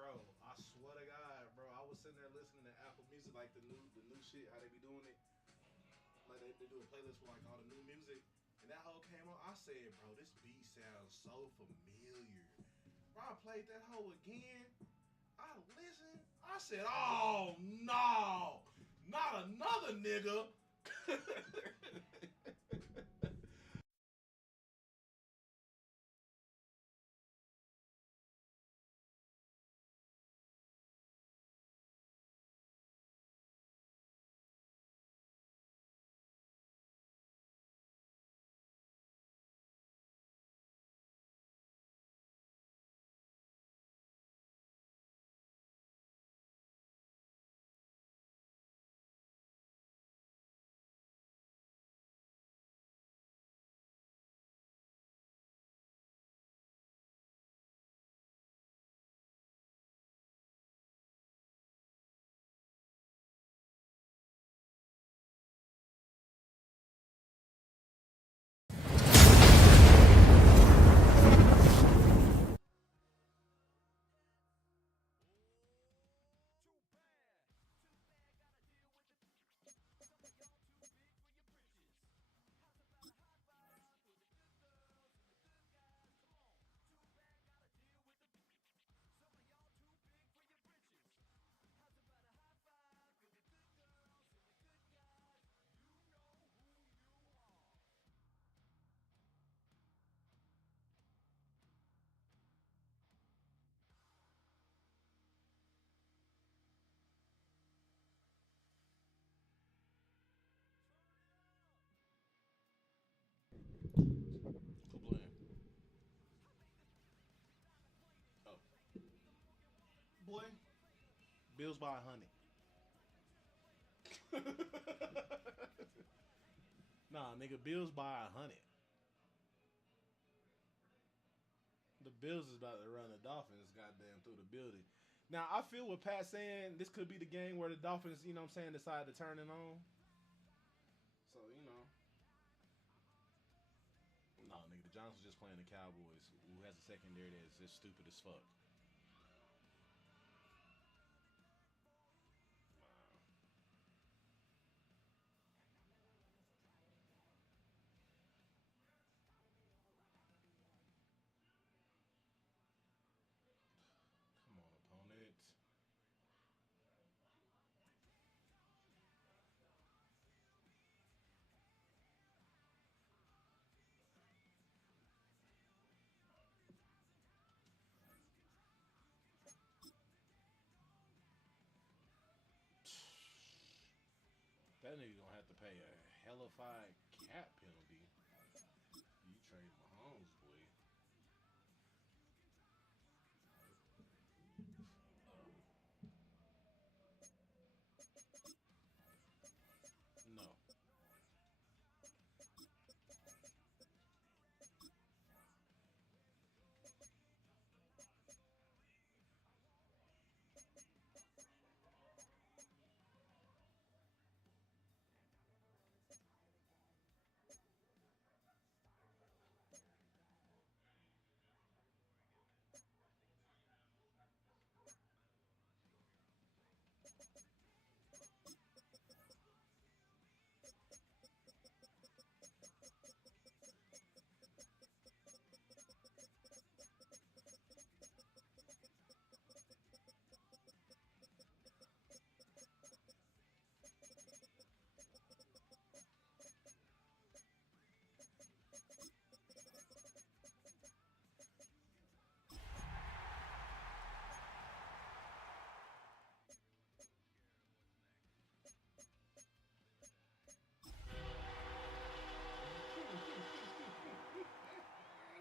Bro, I swear to God, bro, I was sitting there listening to Apple Music, like the new shit, how they be doing it. Like they do a playlist with like all the new music. And that whole came on. I said, bro, this beat sounds so familiar. Bro, I played that whole again. I listened. I said, oh no, not another nigga. Who playing? Oh, boy, Bills by 100. Nah, nigga, Bills by 100. The Bills is about to run the Dolphins goddamn through the building. Now I feel what Pat's saying. This could be the game where the Dolphins, you know what I'm saying, decide to turn it on. So no, nigga, the Giants was just playing the Cowboys, who has a secondary that's just stupid as fuck. Come on, opponent. That nigga gonna have to pay a hellified cap penalty. You trade Mahomes, boy. No.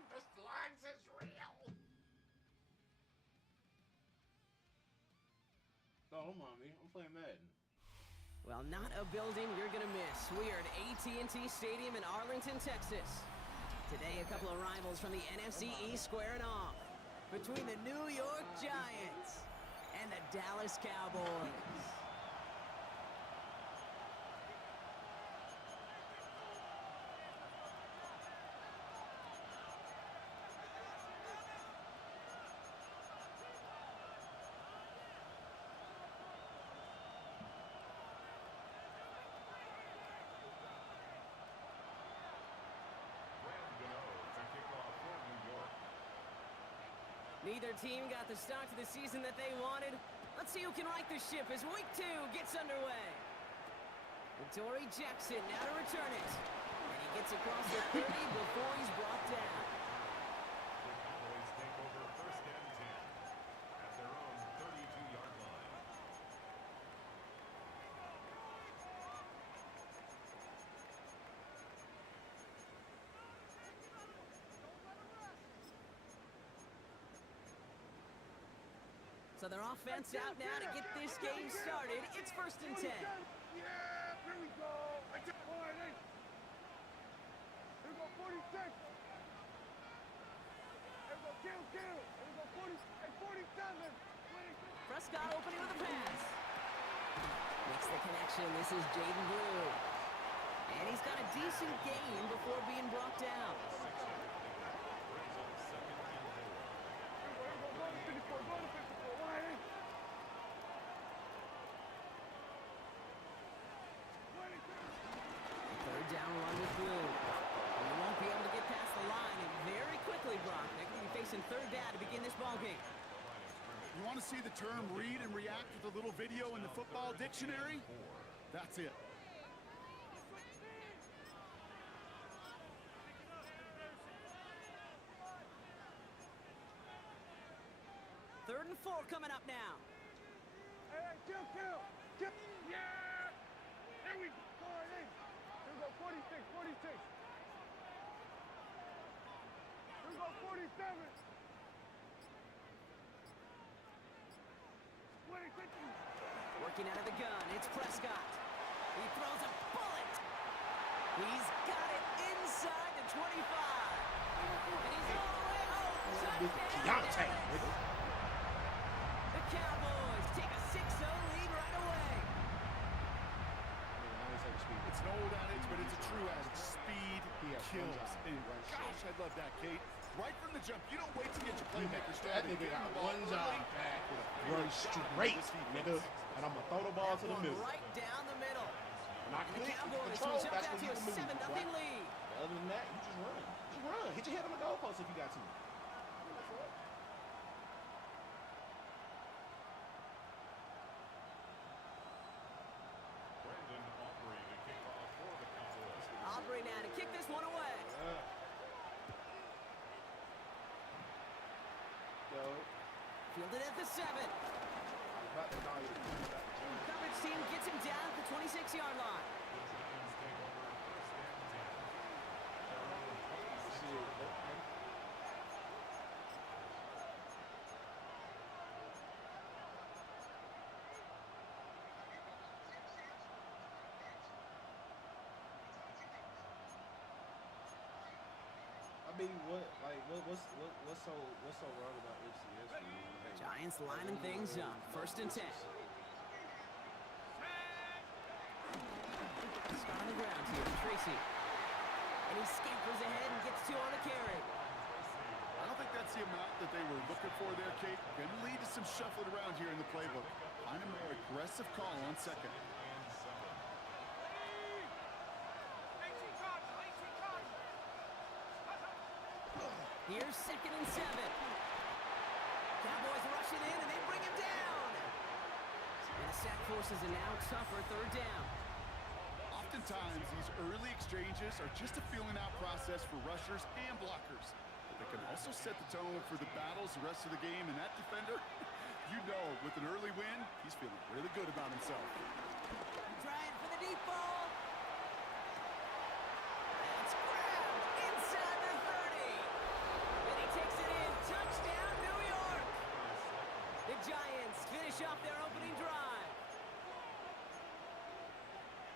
The slugs is real. No, don't mind me. I'm playing Madden. Well, not a building you're going to miss. We are at AT&T Stadium in Arlington, Texas. Today, a couple of rivals from the NFC East squaring off between the New York Giants and the Dallas Cowboys. Neither team got the start to the season that they wanted. Let's see who can right the ship as week 2 gets underway. Torrey Jackson now to return it. And he gets across the 30 before he's brought down. The Cowboys take over 1st and 10 at their own 32-yard line. So their offense out now to get this game started. It's 1st and 10. Yeah, here we go. I just point it. Here we go, 46. Here we go, kill. Here we go, 40 and 47. Prescott opening with a pass. Makes the connection. This is Jaden Blue. And he's got a decent gain before being brought down. Third down run with Blue. And he won't be able to get past the line, and very quickly, Brock, they're going to be facing 3rd down to begin this ballgame. You want to see the term read and react with a little video in the football dictionary? That's it. Third and 4 coming up now. Hey, kill. Yeah. Here we go. Here we go, 46. Here we go, 47. 26. Working out of the gun, it's Prescott. He throws a bullet. He's got it inside the 25. And he's all the way home. Touchdown. The Cowboys take a 6-0 lead right away. It's an old adage, but it's a true adage. Speed kills. And gosh, I love that, Kate. Right from the jump, you don't wait to get your playmaker That started. nigga Get got the ball one job, early. man. Run straight, nigga. And I'm going to throw the ball to the One middle. right down the middle. Not And the quick, Cowboys control. will jump That's out when to you a can move. 7-0 Right? lead. Other than that, you just run. Hit your head on the goalpost if you got to. Brandon Aubrey to kick off for the Cowboys. Aubrey now to kick this one away. Yo. Fielded at the 7. Coverage team gets him down at the 26-yard line. The Giants take over 1st and 10 at their own 26-yard line. I mean, what's so wrong about FCS? Hey, Giants lining things up. 1st and 10. Scott on the ground here, Tracy. And he scampers ahead and gets 2 on the carry. I don't think that's the amount that they were looking for there, Kate. Going to lead to some shuffling around here in the playbook. Find a more aggressive call on 2nd. Here's 2nd and 7. Cowboys rushing in and they bring him down. And the sack forces a now tougher 3rd down. Oftentimes, these early exchanges are just a feeling-out process for rushers and blockers. But they can also set the tone for the battles the rest of the game, and that defender, you know, with an early win, he's feeling really good about himself. Trying for the deep ball. That's grabbed inside the 30. And he takes it in. Touchdown, New York. The Giants finish off their opening drive.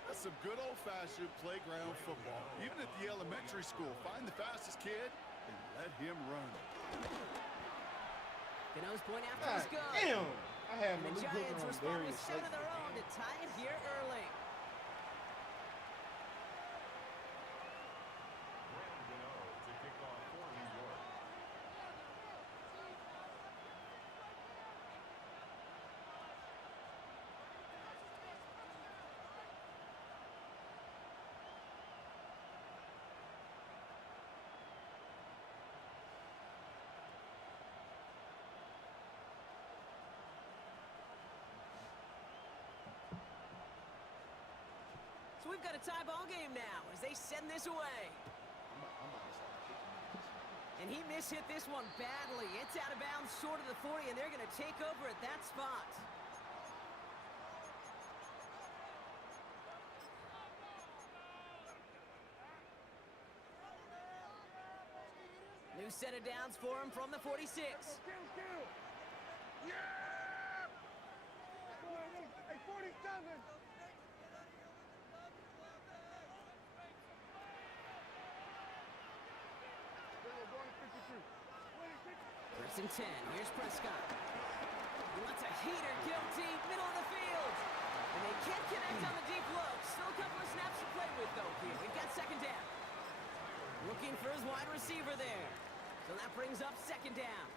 That's some good old-fashioned playground football. Even at the elementary school, find the fastest kid and let him run. Gano's point after is good. Damn! I had And the Malik Hooker Giants on respond with Darius 7 of Slayton. their own to tie it here early. Brandon Gano to kick off for New York. we've got a tie ball game now as they send this away. I'm about to start kicking. And he mishit this one badly. It's out of bounds short of the 40, and they're going to take over at that spot. New set of downs for him from the 46. Kill. Yeah! Hey, 47. First and 10. Here's Prescott. He lets a heater go deep, middle of the field. And they can't connect on the deep low. Still a couple of snaps to play with, though, here. We've got second down. Looking for his wide receiver there. So that brings up second down.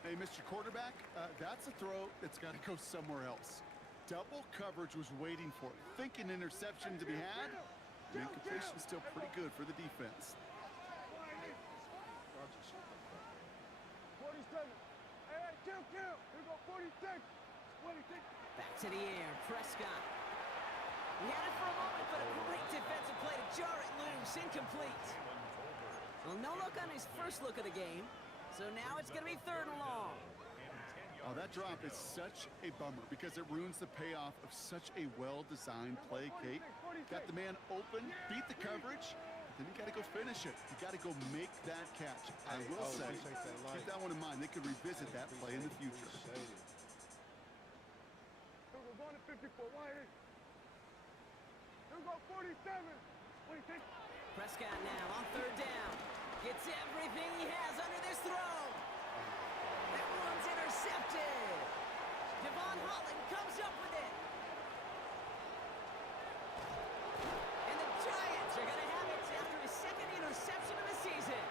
Hey, Mr. Quarterback, that's a throw that's got to go somewhere else. Double coverage was waiting for it. Thinking interception to be had. The incompletion's still pretty good for the defense. 47. Hey, kill. Here go 46. 26. Back to the air, Prescott. He had it for a moment, but a great defensive play to jar it loose. Incomplete. Well, no look on his first look of the game. So now it's going to be third and long. Oh, that drop is such a bummer because it ruins the payoff of such a well-designed play, Kate. Got the man open, beat the coverage, then you got to go finish it. You got to go make that catch. I will say, keep that one in mind. They could revisit that play in the future. We're going to 54. Wide. Here go 47. 26. Prescott now on third down. Gets everything he has under this throw. That one's intercepted. Devon Holland comes up with it. And the Giants are going to have it after his second interception of the season.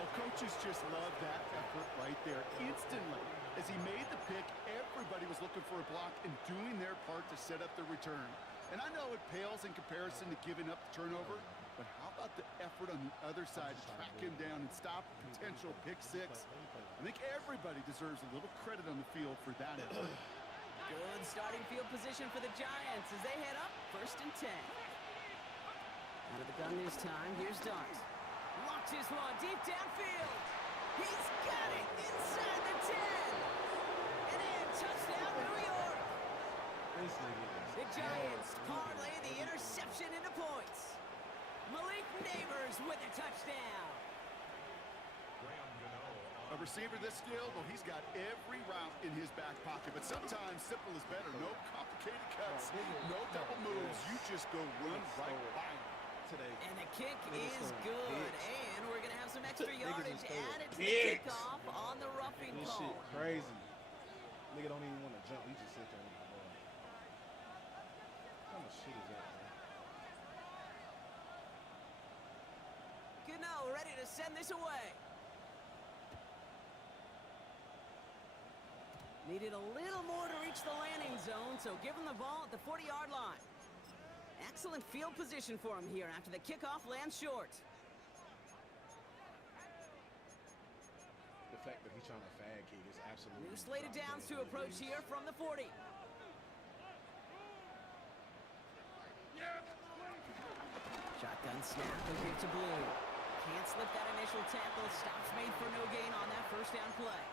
Oh, coaches just love that effort right there. Instantly, as he made the pick, everybody was looking for a block and doing their part to set up the return. And I know it pales in comparison to giving up the turnover, but how about the effort on the other side to track him down and stop a potential pick six? I think everybody deserves a little credit on the field for that effort. Good starting field position for the Giants as they head up first and 10. Out of the gun this time, here's Dart. Launches one deep downfield. He's got it inside the 10. And in, touchdown, New York. The Giants parlay the interception into points. Malik Neighbors with a touchdown. A receiver this skilled, well, he's got every route in his back pocket, but sometimes simple is better. No complicated cuts, no double moves. You just go run right by him. Today. And the kick is good. And we're going to have some extra yardage added to the kickoff on the roughing This call. shit crazy. Nigga don't even want to jump. He just sit there with the ball. What kind of shit is that, man? Gano ready to send this away. Needed a little more to reach the landing zone, so give him the ball at the 40-yard line. Excellent field position for him here after the kickoff lands short. The fact that he's trying to fag kick is absolutely... New slated downs to approach here from the 40. Shotgun snap and give to Blue. Can't slip that initial tackle. Stops made for no gain on that first down play.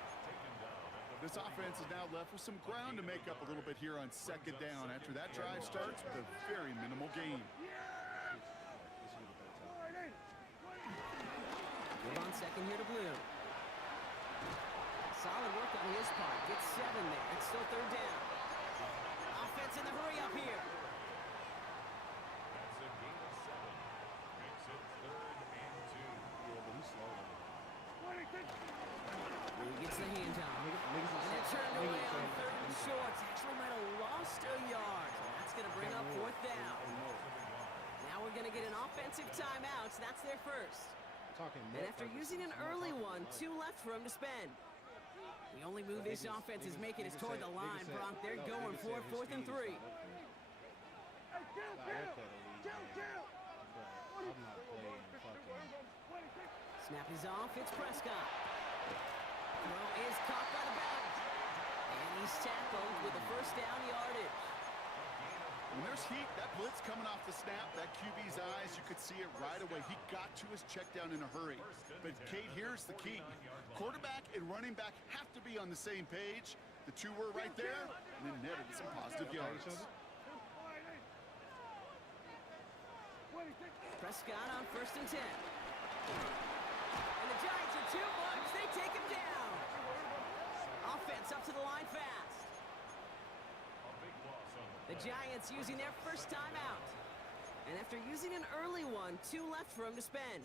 This offense is now left with some ground to make up a little bit here on second down after that drive starts with a very minimal gain. Good on second here to Blue. Solid work on his part. Gets 7 there. It's still third down. Offense in the hurry up here. That's a gain of 7. Makes it 3rd and 2. Yeah, but he's slow. He gets the handoff. And it turned away on third and short. Actually might have lost a yard. So that's going to bring up fourth down. Now we're going to get an offensive timeout. So that's their first. And after using an early one, 2 left for him to spend. The only move this offense is making is toward the line, Bronk. They're going for 4th and 3. I'm not playing fucking... Snap is off. It's Prescott. Throw is caught by the back. And he's tackled with the first down yardage. When there's heat, that blitz coming off the snap, that QB's eyes, you could see it right away. He got to his check down in a hurry. But Kate, here's the key. Quarterback and running back have to be on the same page. The two were right there, and then netted some positive yards. Prescott on 1st and 10. And the Giants are too much. They take him down. Offense up to the line fast. The Giants using their first timeout. And after using an early one, 2 left for him to spend.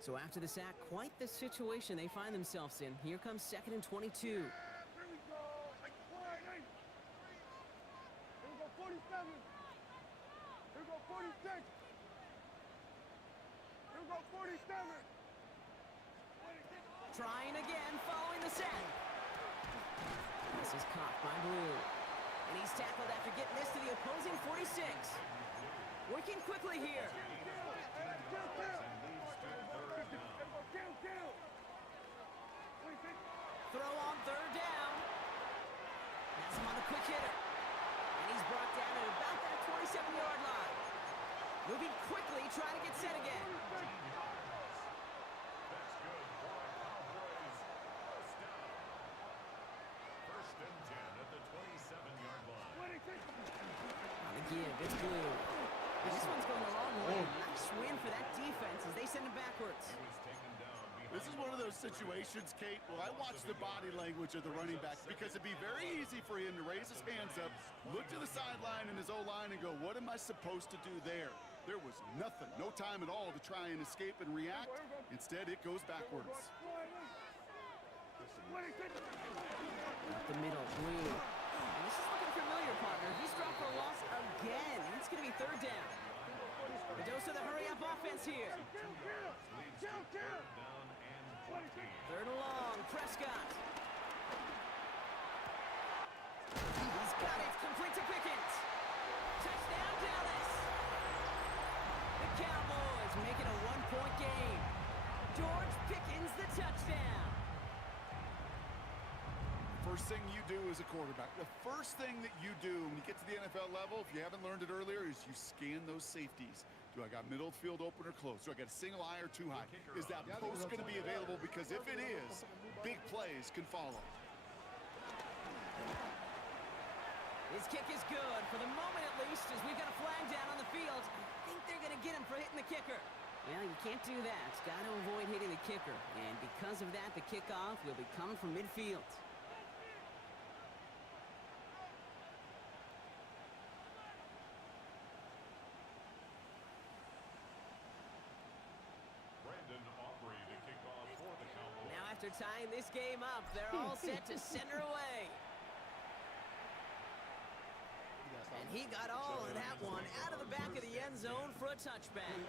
So after the sack, quite the situation they find themselves in. Here comes 2nd and 22. Here we go. 47. Here we go 46. Here we go 47. Trying again, following the sack. This is caught by Blue. And he's tackled after getting this to the opposing 46. Working quickly here. Throw on 3rd down. Has him on the quick hitter. And he's brought down at about that 27-yard line. Moving quickly, trying to get set again. On the give, it's Blue. And this one's going a long way. Nice win for that defense as they send him backwards. This is one of those situations, Kate, where I watch the body language of the running back because it'd be very easy for him to raise his hands up, look to the sideline and his O-line and go, what am I supposed to do there? There was nothing, no time at all to try and escape and react. Instead, it goes backwards. Up the middle, Blue. And this is looking familiar, partner. He's dropped for a loss again. It's going to be 3rd down. The dose of the hurry-up offense here. 3rd and long, Prescott. He's got it, complete to Pickens. Touchdown, Dallas. The Cowboys make it a 1-point game. George Pickens, the touchdown. First thing you do as a quarterback, the first thing that you do when you get to the NFL level, if you haven't learned it earlier, is you scan those safeties. Do I got middle field open or close? Do I got a single eye or too high? Is that post going to be available? Because if it is, big plays can follow. His kick is good, for the moment at least, as we've got a flag down on the field. I think they're going to get him for hitting the kicker. Well, you can't do that. Got to avoid hitting the kicker. And because of that, the kickoff will be coming from midfield. Now after tying this game up, they're all set to send her away. And he got all of that one out of the back of the end zone for a touchback.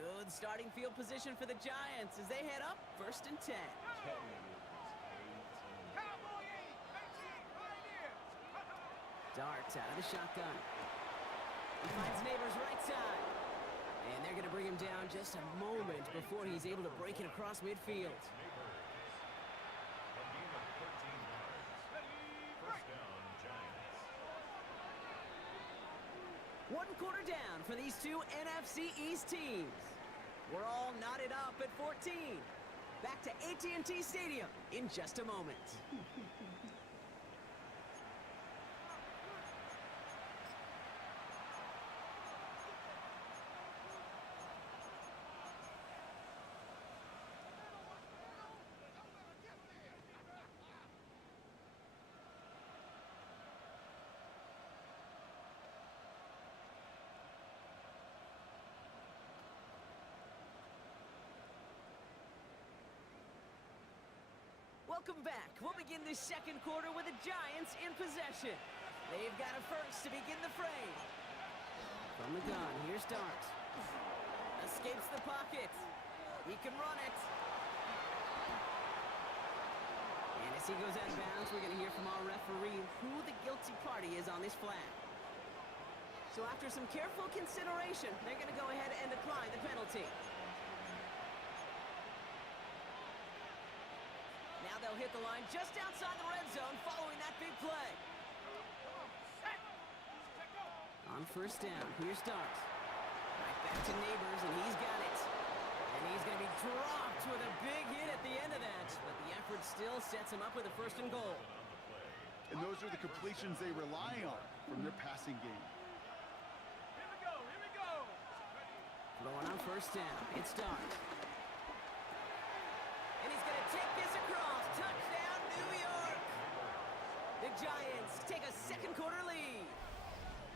Good starting field position for the Giants as they head up 1st and 10. Darts out of the shotgun. He finds Neighbors right side. And they're going to bring him down just a moment before he's able to break it across midfield. One quarter down for these two NFC East teams. We're all knotted up at 14. Back to AT&T Stadium in just a moment. Welcome back. We'll begin this second quarter with the Giants in possession. They've got a first to begin the frame. From the gun, here's Dart. Escapes the pocket. He can run it. And as he goes out of bounds, we're going to hear from our referee who the guilty party is on this flag. So after some careful consideration, they're going to go ahead and decline the penalty. Now they'll hit the line just outside the red zone following that big play. On first down, here's Dart. Right back to Neighbors, and he's got it. And he's going to be dropped with a big hit at the end of that. But the effort still sets him up with a first and goal. And those are the completions they rely on from their passing game. Going on first down, it's Dart. And he's going to take this across. Touchdown, New York! The Giants take a second quarter lead.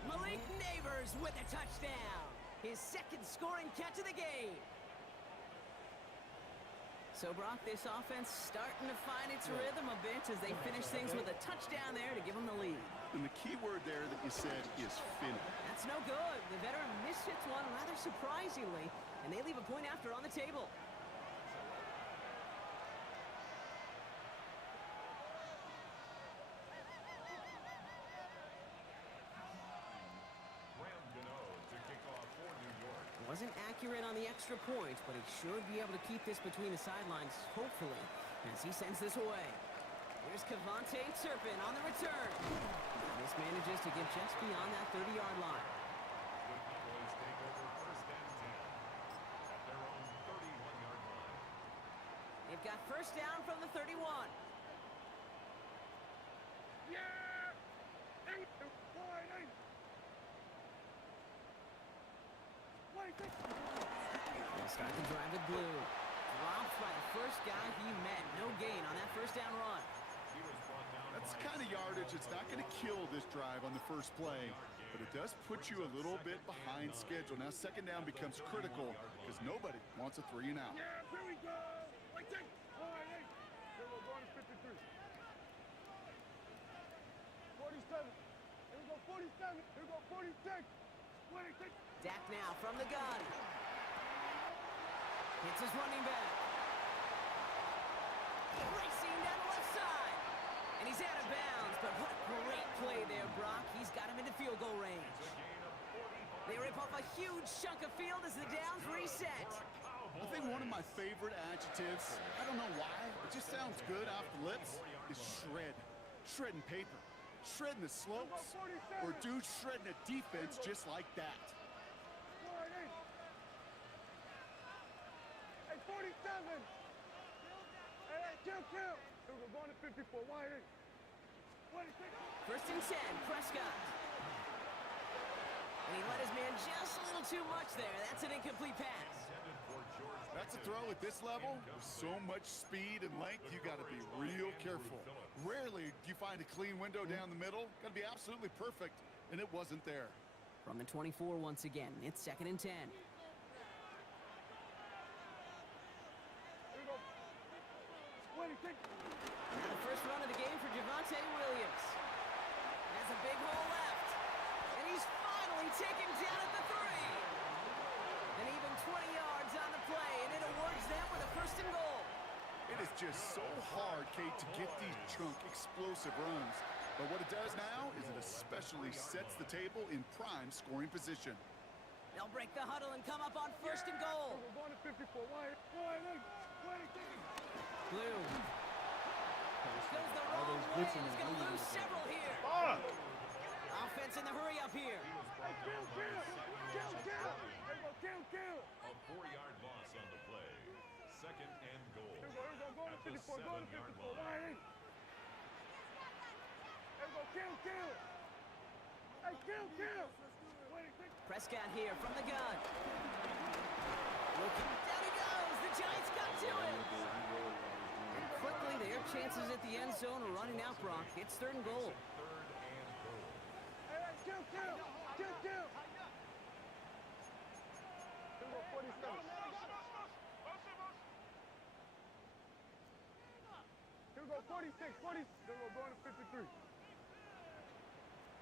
Malik Neighbors with a touchdown. His second scoring catch of the game. So, Brock, this offense starting to find its rhythm a bit as they finish things with a touchdown there to give them the lead. And the key word there that you said is finish. That's no good. The veteran mishits one rather surprisingly, and they leave a point after on the table. Wasn't accurate on the extra point, but he should be able to keep this between the sidelines, hopefully, as he sends this away. Here's Cavante Turpin on the return. And this manages to get just beyond that 30-yard line. The Cowboys take over first and 10 at their own 31-yard line. They've got first down from the 31. Yeah! They'll start the drive with Blue. Dropped by the first guy he met. No gain on that first down run. That's the kind of yardage it's not going to kill this drive on the first play, but it does put you a little bit behind schedule. Now second down becomes critical because nobody wants a 3 and out. Yeah, here we go! Like that! All right, hey. Here we go, going to 53. 47. Here we go, 47. Here we go, 46. 26. Dak now from the gun. Hits his running back. Racing down the left side. And he's out of bounds, but what a great play there, Brock. He's got him into field goal range. They rip off a huge chunk of field as the downs reset. I think one of my favorite adjectives, I don't know why, it just sounds good off the lips, is shred. Shredding paper. Shredding the slopes. Or dude shredding a defense just like that. 47. Hey, kill. Here we go, going to 54. Why ain't? 26. First and 10, Prescott. And he let his man just a little too much there. That's an incomplete pass. That's a throw at this level. With so much speed and length, you got to be real careful. Rarely do you find a clean window down the middle. Got to be absolutely perfect, and it wasn't there. From the 24 once again, it's second and 10. Now the first run of the game for Javonte Williams. Has a big hole left. And he's finally taken down at the 3. And even 20 yards on the play, and it awards them with a first and goal. It is just so hard, Kate, to get these chunk, explosive runs. But what it does now is it especially sets the table in prime scoring position. They'll break the huddle and come up on first and goal. We're going to 54. Blue. Goes the wrong way, and he's going to lose several here. Offense in the hurry up here. Kill. A 4-yard loss on the play. Second and goal. Here we go, going to 54. Going to 54. Why ain't? Here we go, kill. Hey, kill. Prescott here from the gun. Looking, down he goes. The Giants got to it. And quickly, their chances at the end zone are running out, Brock. It's third and goal. Hey, kill. Here we go, 47. Here we go, go 46, 40. Then we're going to 53.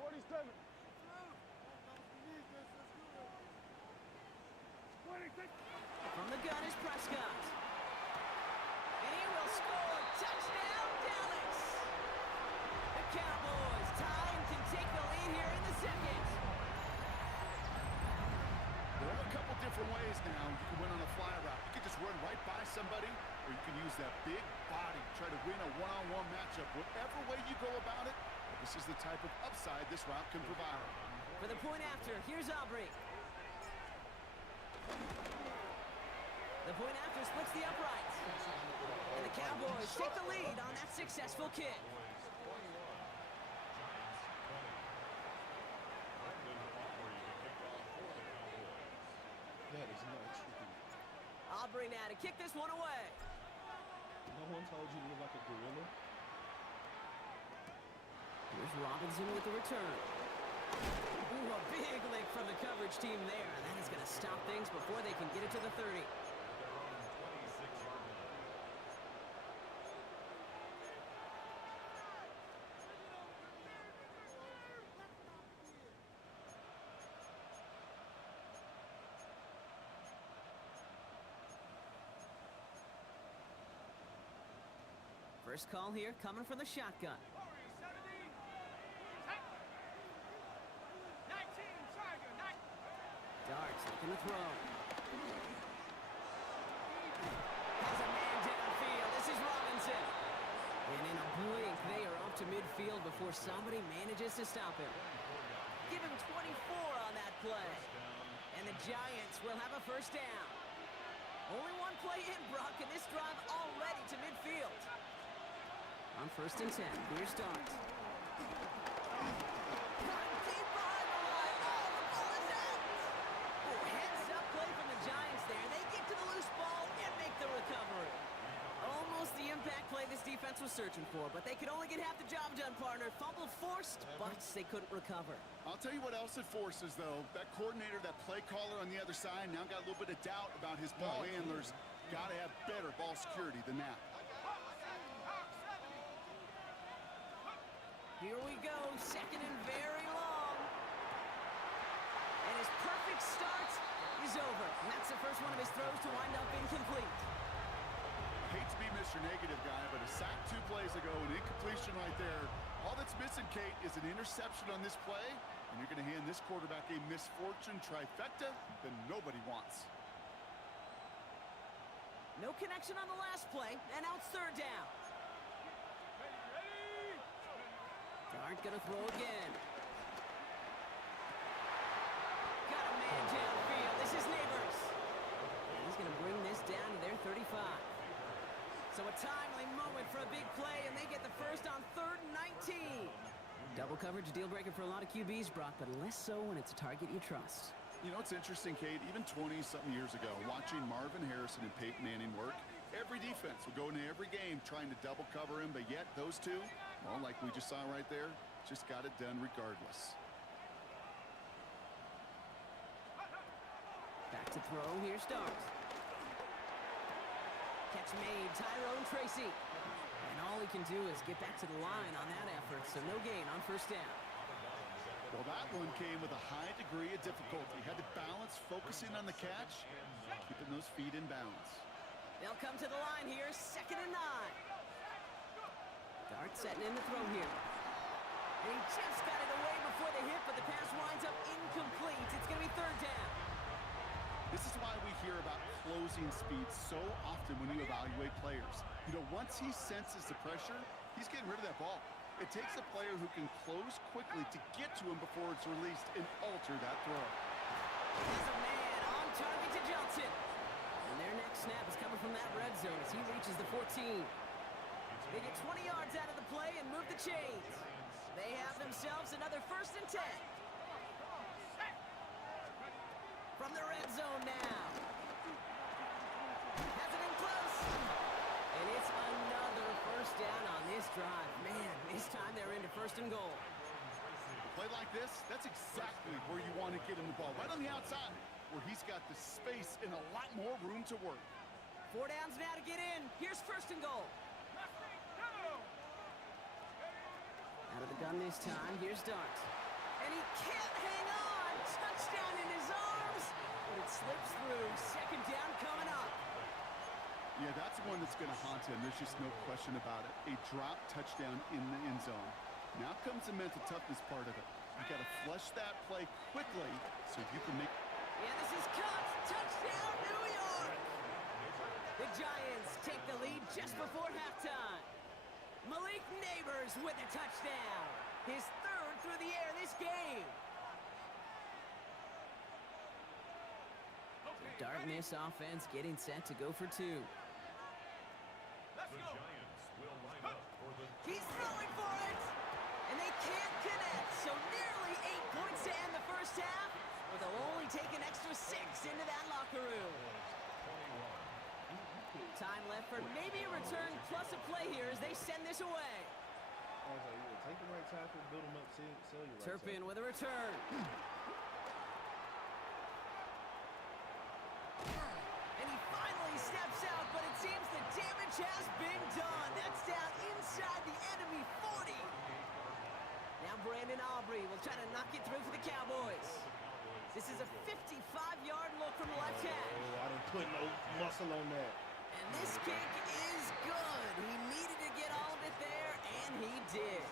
47. 26. From the gun is Prescott. And he will score. Touchdown, Dallas. The Cowboys tie and can take the lead here in the second. There are a couple different ways now you can win on a fly route. You can just run right by somebody, or you can use that big body, try to win a one-on-one matchup. Whatever way you go about it, this is the type of upside this route can provide. For the point after, here's Aubrey. The point after splits the uprights. And the Cowboys take the lead on that successful kick. That is not true. Aubrey now to kick this one away. No one told you to look like a gorilla? Here's Robinson with the return. Ooh, a big lick from the coverage team there. And that is going to stop things before they can get it to the 30. First call here coming from the shotgun. Darts looking to throw. Has a man downfield. This is Robinson. And in a blink, they are off to midfield before somebody manages to stop him. Give him 24 on that play. And the Giants will have a first down. Only one play in, Brock, and this drive already to midfield. On 1st and 10, here's Darts. Deep behind the line. Oh, the ball is out. Oh, heads-up play from the Giants there. They get to the loose ball and make the recovery. Almost the impact play this defense was searching for, but they could only get half the job done, partner. Fumble forced, but they couldn't recover. I'll tell you what else it forces, though. That coordinator, that play caller on the other side, now got a little bit of doubt about his ball handlers. Got to have better ball security than that. Here we go, second and very long. And his perfect start is over. And that's the first one of his throws to wind up incomplete. Hate to be Mr. Negative guy, but a sack 2 plays ago, an incompletion right there. All that's missing, Kate, is an interception on this play, and you're going to hand this quarterback a misfortune trifecta that nobody wants. No connection on the last play, and now it's 3rd down. Dart gonna throw again. Got a man downfield. This is Neighbors. And he's gonna bring this down to their 35. So a timely moment for a big play, and they get the first on 3rd and 19. Double coverage, a deal breaker for a lot of QBs, Brock, but less so when it's a target you trust. You know, it's interesting, Kate, even 20-something years ago, watching Marvin Harrison and Peyton Manning work, every defense would go into every game trying to double cover him, but yet those two, well, like we just saw right there, just got it done regardless. Back to throw, here's Darts. Catch made, Tyrone Tracy. And all he can do is get back to the line on that effort, so no gain on 1st down. Well, that one came with a high degree of difficulty. Had to balance focusing on the catch, keeping those feet in bounds. They'll come to the line here, 2nd and 9. Dart setting in the throw here. And he just got it away before the hit, but the pass winds up incomplete. It's going to be 3rd down. This is why we hear about closing speed so often when you evaluate players. You know, once he senses the pressure, he's getting rid of that ball. It takes a player who can close quickly to get to him before it's released and alter that throw. There's a man on target to Johnson. And their next snap is coming from that red zone as he reaches the 14. They get 20 yards out of the play and move the chains. They have themselves another 1st and 10. From the red zone now. Has it in close. And it's another 1st down on this drive. Man, this time they're into 1st and goal. Play like this, that's exactly where you want to get him the ball. Right on the outside, where he's got the space and a lot more room to work. 4 downs now to get in. Here's 1st and goal. Out of the gun this time. Here's Dart. And he can't hang on. Touchdown in his arms. But it slips through. Second down coming up. Yeah, that's one that's going to haunt him. There's just no question about it. A drop touchdown in the end zone. Now comes the mental toughness part of it. You got to flush that play quickly so you can make... Yeah, this is caught. Touchdown, New York. The Giants take the lead just before halftime. Malik Neighbors with a touchdown. His third through the air this game. The Darkness offense getting set to go for two. The Giants will line up for the... He's throwing for it. And they can't connect. So nearly 8 points to end the first half. But they'll only take an extra 6 into that locker room. Time left for maybe a return plus a play here as they send this away. I was like, yeah, take the right tackle, build him up, sell your right Turpin tackle. with a return. And he finally steps out, but it seems the damage has been done. That's down inside the enemy 40. Now Brandon Aubrey will try to knock it through for the Cowboys. This is a 55-yard look from left Oh, hand. I didn't put no muscle on that. And this kick is good. He needed to get all of it there, and he did.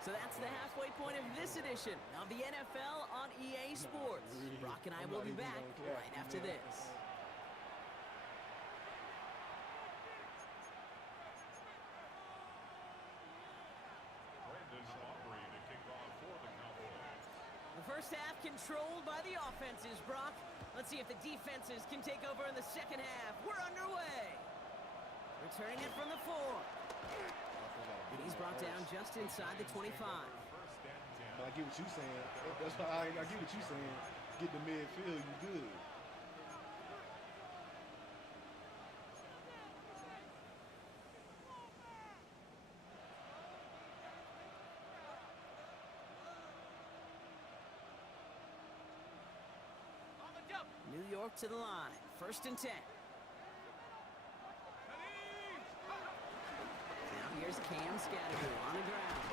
So that's the halfway point of this edition of the NFL on EA Sports. Brock and I will be back right after this. Brandon Aubrey to kick off for the Cowboys. The first half controlled by the offenses, Brock. Let's see if the defenses can take over in the second half. We're underway. Returning it from the 4. And he's brought down just inside the 25. But I get what you're saying. That's why I get what you're saying. Get the midfield, you good. New York to the line. First and 10. Now here's Cam Scatteroo on the ground.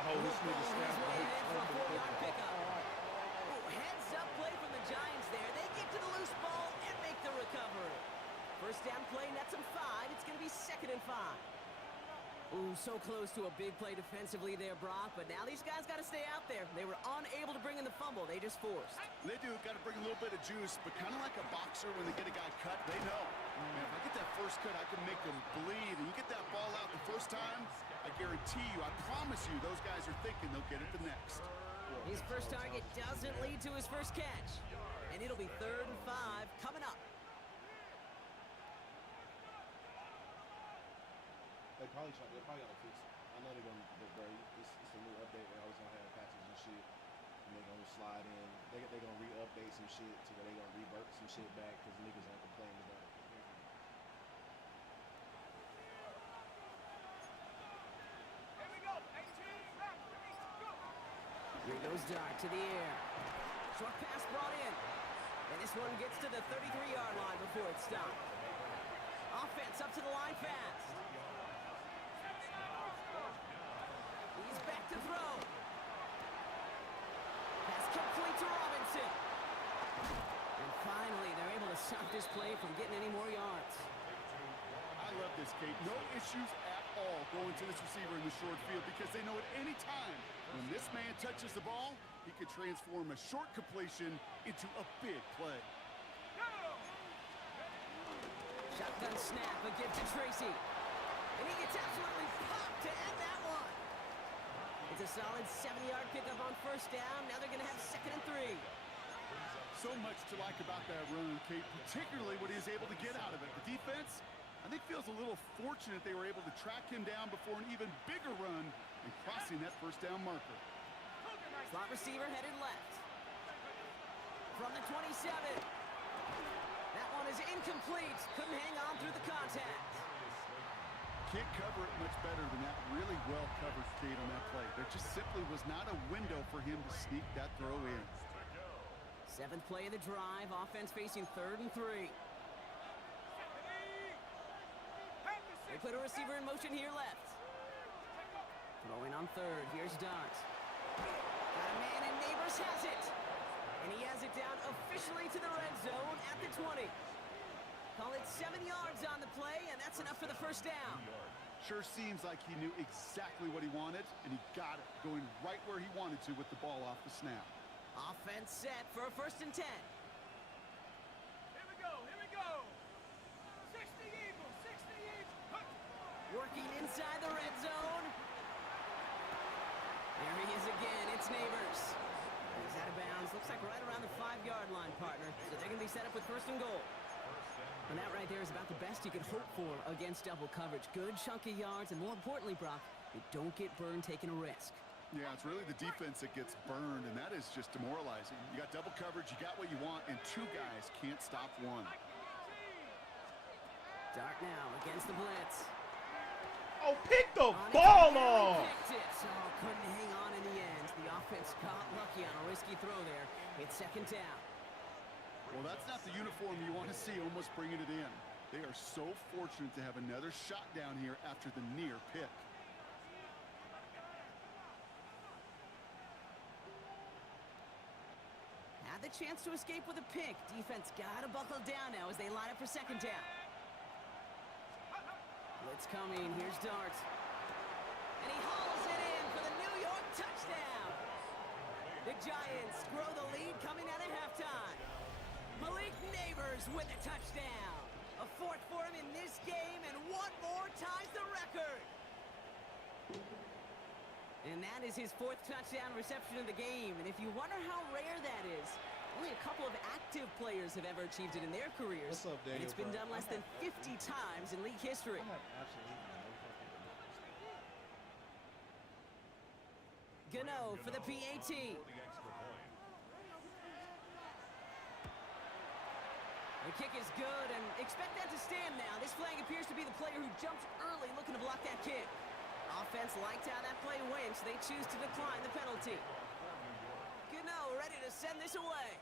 Oh, this nigga He's snapped the way ahead for a whole 4-yard pickup. Oh, heads up play from the Giants there. They get to the loose ball and make the recovery. First down play, nets them 5. It's going to be 2nd and 5. Ooh, so close to a big play defensively there, Brock, but now these guys got to stay out there. They were unable to bring in the fumble. They just forced. They do. Got to bring a little bit of juice, but kind of like a boxer when they get a guy cut, they know. Man, if I get that first cut, I can make them bleed. And you get that ball out the first time, I guarantee you, I promise you, those guys are thinking they'll get it the next. His first target doesn't lead to his first catch. And it'll be 3rd and 5 coming up. They probably gotta fix it. I know they're gonna, bro. It's a new update. They're always gonna have patches and shit, and they're gonna slide in. They're gonna re-update some shit to where they're gonna revert some shit back because niggas aren't complaining about it. Here goes Dart to the air. Short pass brought in. And this one gets to the 33-yard line before it's stopped. Offense up to the line fast. He's back to throw. Pass complete to Robinson. And finally, they're able to stop this play from getting any more yards. I love this, Kate. No issues at all going to this receiver in the short field because they know at any time when this man touches the ball, he could transform a short completion into a big play. Shotgun snap, a gift to Tracy. And he gets absolutely popped to end that one. It's a solid 70-yard pickup on first down. Now they're going to have 2nd and 3. So much to like about that run, Kate, particularly what he was able to get out of it. The defense, I think, feels a little fortunate they were able to track him down before an even bigger run and crossing that first down marker. Slot receiver headed left. From the 27. That one is incomplete. Couldn't hang on through the contact. Can't cover it much better than that. Really well covered, Kate, on that play. There just simply was not a window for him to sneak that throw in. 7th play of the drive. Offense facing 3rd and 3. They put a receiver in motion here left. Throwing on third. Here's Dart. Got a man, and Neighbors has it. And he has it down officially to the red zone at the 20. Call it 7 yards on the play, and that's enough for the first down. Sure seems like he knew exactly what he wanted, and he got it, going right where he wanted to with the ball off the snap. Offense set for a 1st and 10. Here we go. 60 Eagles, 60 Eagles. Working inside the red zone. There he is again. It's Neighbors. He's out of bounds. Looks like right around the 5-yard line, partner. So they're going to be set up with 1st and goal. And that right there is about the best you could hope for against double coverage. Good chunk of yards, and more importantly, Brock, you don't get burned taking a risk. Yeah, it's really the defense that gets burned, and that is just demoralizing. You got double coverage, you got what you want, and 2 guys can't stop one. Dart now against the blitz. Oh, pick the ball off! Picked it, so couldn't hang on in the end. The offense got lucky on a risky throw there. It's 2nd down. Well, that's not the uniform you want to see almost bringing it in. They are so fortunate to have another shot down here after the near pick. Had the chance to escape with a pick. Defense got to buckle down now as they line up for 2nd down. Blitz coming. Here's Dart. And he hauls it in for the New York touchdown. The Giants grow the lead coming out of halftime. Malik Neighbors with a touchdown. A 4th for him in this game, and 1 more ties the record. And that is his 4th touchdown reception of the game. And if you wonder how rare that is, only a couple of active players have ever achieved it in their careers. What's up, Daniel, and it's been bro? done less than 50 times in league history. Gano for the PAT. The kick is good, and expect that to stand now. This flag appears to be the player who jumped early looking to block that kick. Offense liked how that play went, so they choose to decline the penalty. Gano ready to send this away.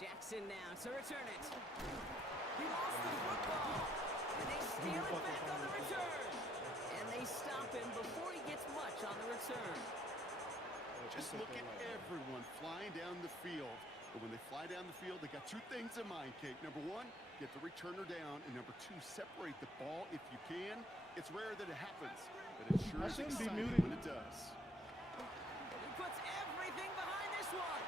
Jackson now to return it. He lost the football, and they steal it back on the return. And they stop him before he gets much on the return. Just look at everyone flying down the field. But when they fly down the field, they got 2 things in mind, Kate. Number 1, get the returner down. And number 2, separate the ball if you can. It's rare that it happens, but it sure is exciting when it does. He puts everything behind this one.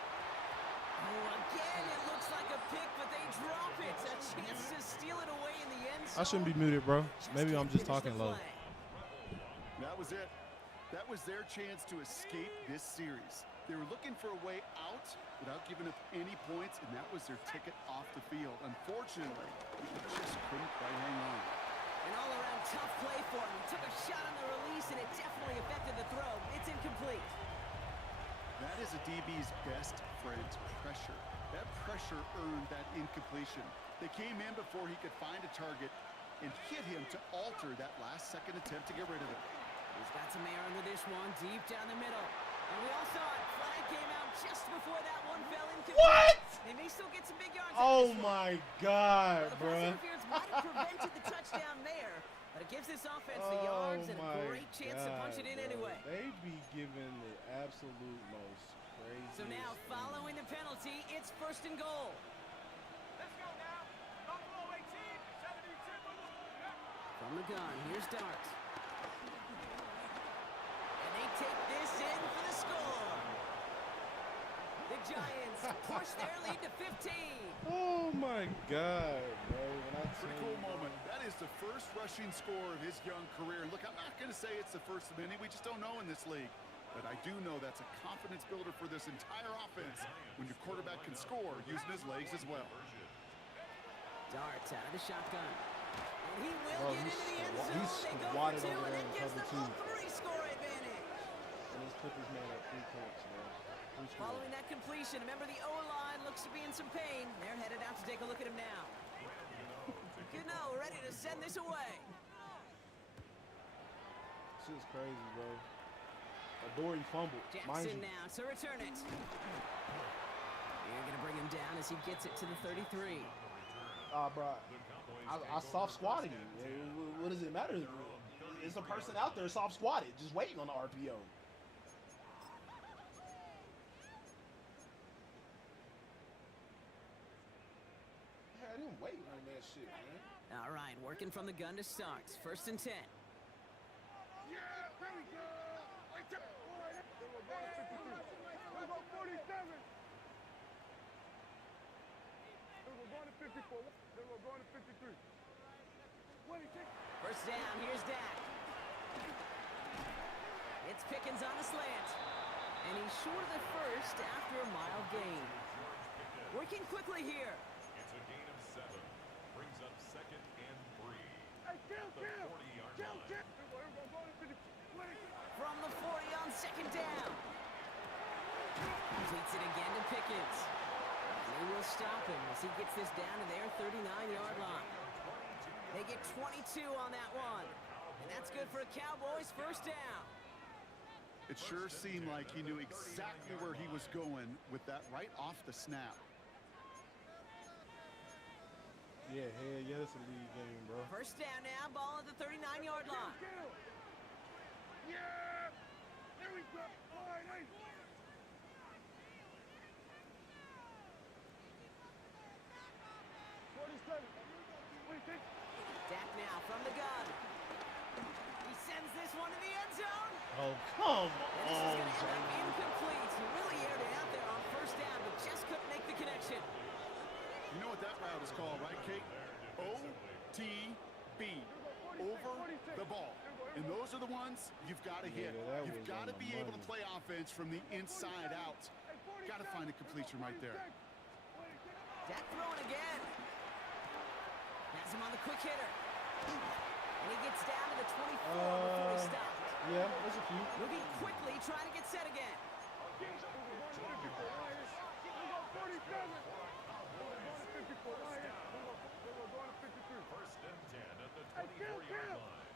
Oh, again, it looks like a pick, but they drop it. A chance to steal it away in the end zone. I shouldn't be muted, bro. Maybe I'm just talking low. That was it. That was their chance to escape this series. They were looking for a way out without giving up any points, and that was their ticket off the field. Unfortunately, they just couldn't quite hang on. An all-around tough play for him. He took a shot on the release, and it definitely affected the throw. It's incomplete. That is a DB's best friend, pressure. That pressure earned that incompletion. They came in before he could find a target and hit him to alter that last-second attempt to get rid of it. He's got some air under this one, deep down the middle. And we all saw it. Flag came out just before that one fell incomplete. What? They may still get some big yards. Oh my God, the bro. pass interference might have prevented the touchdown there, but it gives this offense the yards and a great chance to punch it in anyway. They be giving the absolute most crazy. So now, following the penalty, it's 1st and goal. Let's go now. Buffalo 18, 72. From the gun, here's Dart. And they take this in for the score. The Giants push their lead to 15. Oh my God, bro. Pretty cool moment. That is the first rushing score of his young career. And look, I'm not going to say it's the first of many. We just don't know in this league. But I do know that's a confidence builder for this entire offense when your quarterback can score using his legs as well. Dart out of the shotgun. And he will get into the end zone. He's They go for squatted 2, over and there that in gives cover them a 2. 3-score advantage. And he's put this man at 3 points, bro. Following that completion, remember the O-line looks to be in some pain. They're headed out to take a look at him now. Gano ready to send this away. This is crazy, bro. Adoree fumble. Jackson now to return it. You're going to bring him down as he gets it to the 33. Bro. I soft squatted him. What does it matter? There's a person out there soft squatted, just waiting on the RPO. Had him waiting on that shit, man. All right, working from the gun to start. 1st and 10. Yeah, there we go. Right there. All right. Then we're going to 53. We're going 47. Then we're going to 54. Then we're going to 53. 26. 1st down, here's Dak. It's Pickens on a slant. And he's short of the first after a mild gain. Working quickly here. It's a gain of 7. Brings up 2nd and 3. Hey, kill. The 40-yard line. We're going to 50. 20. From the 40 on 2nd down. Completes it again to Pickens. And they will stop him as he gets this down to their 39-yard line. They get 22 on that one. And that's good for a Cowboys 1st down. It sure seemed like he knew exactly where he was going with that right off the snap. Yeah, hell yeah, it's a league game, bro. 1st down now, ball at the 39-yard line. Yeah. There we go. All right, hey. 47. 26. Dak now from the gun. He sends this one to the end zone. Oh, come And this is on, going to end up James. incomplete. He really aired it out there on 1st down, but just couldn't make the connection. You know what that route is called, right, Kate? OTB. Over the ball. And those are the ones you've got to hit. Yeah, that You've was got to on the be able to money. play offense from the inside out. Got to find a completion right there. Dak throwing again. Has him on the quick hitter. And he gets down to the 24 before he stopped. Yeah, there's a few. Moving quickly, trying to get set again. First and 10 at the 24-yard line.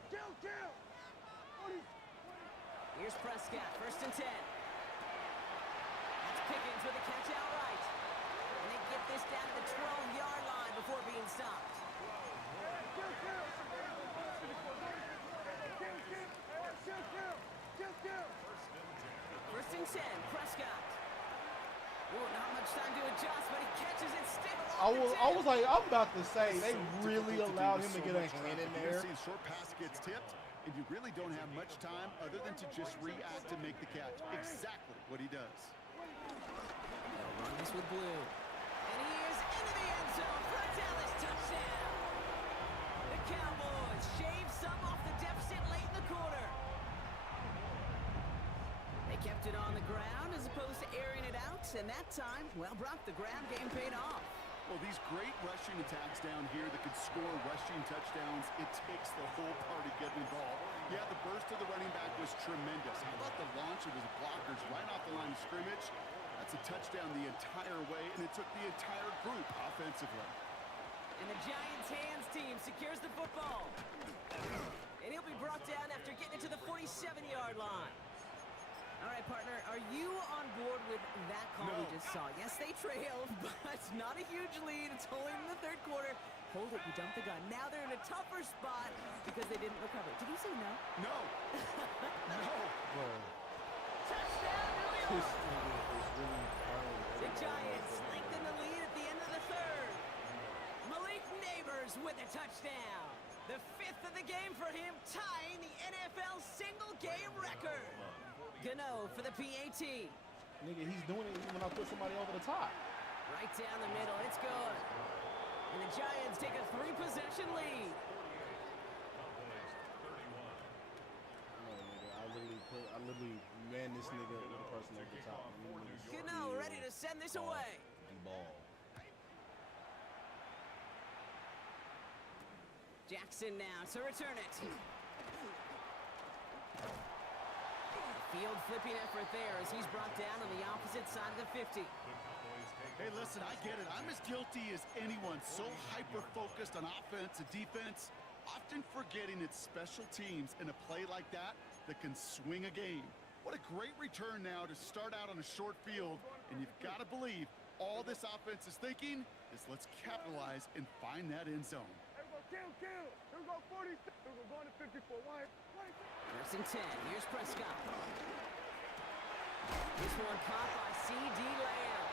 Here's Prescott, 1st and 10. That's Pickens with a catch outright. And they get this down to the 12-yard line before being stopped. First and 10, Prescott. Ooh, not much time to adjust, but he catches it still. I was like, I'm about to say, they really allowed him to get a hand in there. You see a short pass gets tipped, and you really don't have much time other than to just react and make the catch. Exactly what he does. They'll run this with Blue. And he is into the end zone for a Dallas touchdown. The Cowboys shave some off the deficit late in the quarter. They kept it on the ground as opposed to airing it out, and that time, well, Brock, the ground game paid off. Well, these great rushing attacks down here that could score rushing touchdowns, it takes the whole party getting involved. Yeah, the burst of the running back was tremendous. How about the launch of his blockers right off the line of scrimmage? That's a touchdown the entire way, and it took the entire group offensively. And the Giants' hands team secures the football. And he'll be brought down after getting it to the 47-yard line. All right, partner, are you on board with that call we just saw? Yes, they trailed, but not a huge lead. It's only in the 3rd quarter. Hold it, you dumped the gun. Now they're in a tougher spot because they didn't recover. Did you say no? No. No. Bro, Touchdown, New this York! nigga is really hard. The Giants lengthen the lead at the end of the 3rd. Malik Neighbors with a touchdown. The 5th of the game for him, tying the NFL single-game record. Gano for the PAT. Nigga, he's doing it even when I put somebody over the top. Right down the middle, it's good. And the Giants take a 3-possession lead. No, nigga, I literally man this nigga with a person over the top. Gano ready to send this away. Ball. Jackson now to return it. Field flipping effort there as he's brought down on the opposite side of the 50. Hey, listen, I get it. I'm as guilty as anyone. So hyper-focused on offense and defense, often forgetting it's special teams in a play like that can swing a game. What a great return now to start out on a short field, and you've got to believe all this offense is thinking is let's capitalize and find that end zone. kill. Here we go, 46. Here we go, going to 54. Wide. 1st and 10. Here's Prescott. This one caught by C.D. Lamb.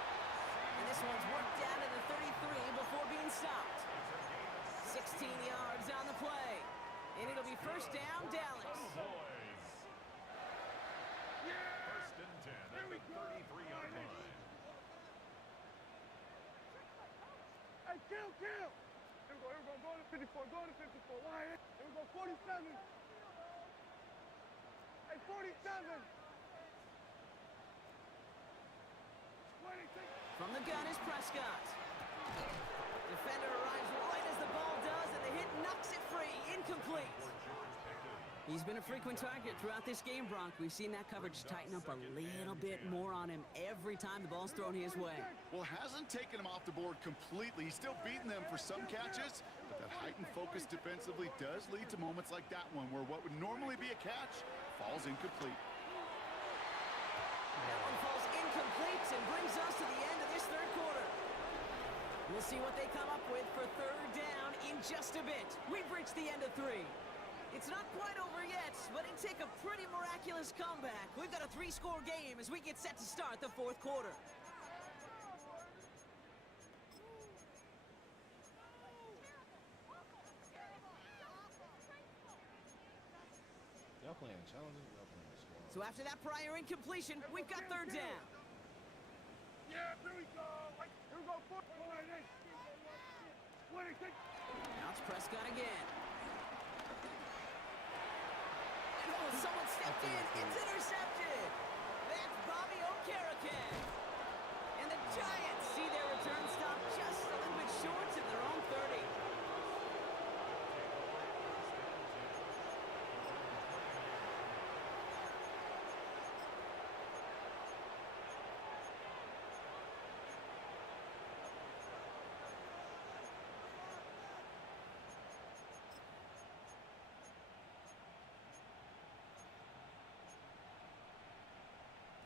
And this one's worked down to the 33 before being stopped. 16 yards on the play. And it'll be 1st down, Dallas. Cowboys. First and 10 at the 33-yard line. Hey, kill. Here we go, going to 54, going to 54. Wide. Here we go, 47. Hey, 47. 26. From the gun is Prescott. Defender arrives right as the ball does, and the hit knocks it free. Incomplete. He's been a frequent target throughout this game, Bronk. We've seen that coverage tighten up a little bit more on him every time the ball's thrown his way. Well, hasn't taken him off the board completely. He's still beating them for some catches, but that heightened focus defensively does lead to moments like that one, where what would normally be a catch falls incomplete. That one falls incomplete and brings us to the end of this 3rd quarter. We'll see what they come up with for 3rd down in just a bit. We've reached the end of 3. It's not quite over yet, but it'd take a pretty miraculous comeback. We've got a 3-score game as we get set to start the 4th quarter. Y'all playing challenges? Y'all playing squad? So after that prior incompletion, we've got 3rd down. Yeah, here we go. Here we go, 4. 26. Now it's Prescott again. And oh, someone stepped in. It's intercepted. That's Bobby Okereke. And the Giants see their return stop just a little bit short of their own 30.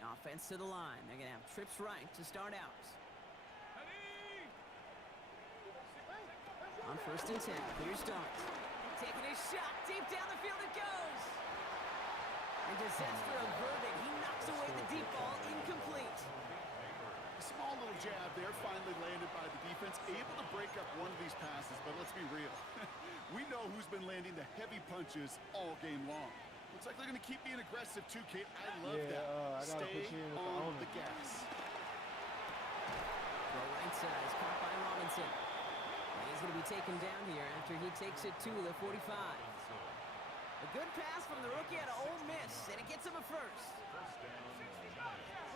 Offense to the line. They're going to have trips right to start out. On 1st and 10, here's Dart. Taking his shot. Deep down the field it goes. And disaster averted. He knocks away the deep ball. Incomplete. A small little jab there, finally landed by the defense, able to break up one of these passes, but let's be real. We know who's been landing the heavy punches all game long. Looks like they're going to keep being aggressive too, Kate. I love that. I gotta Stay put you in with on the the gas. Throw right side is caught by Robinson. And he's going to be taken down here after he takes it to the 45. A good pass from the rookie out of Ole Miss, and it gets him a 1st.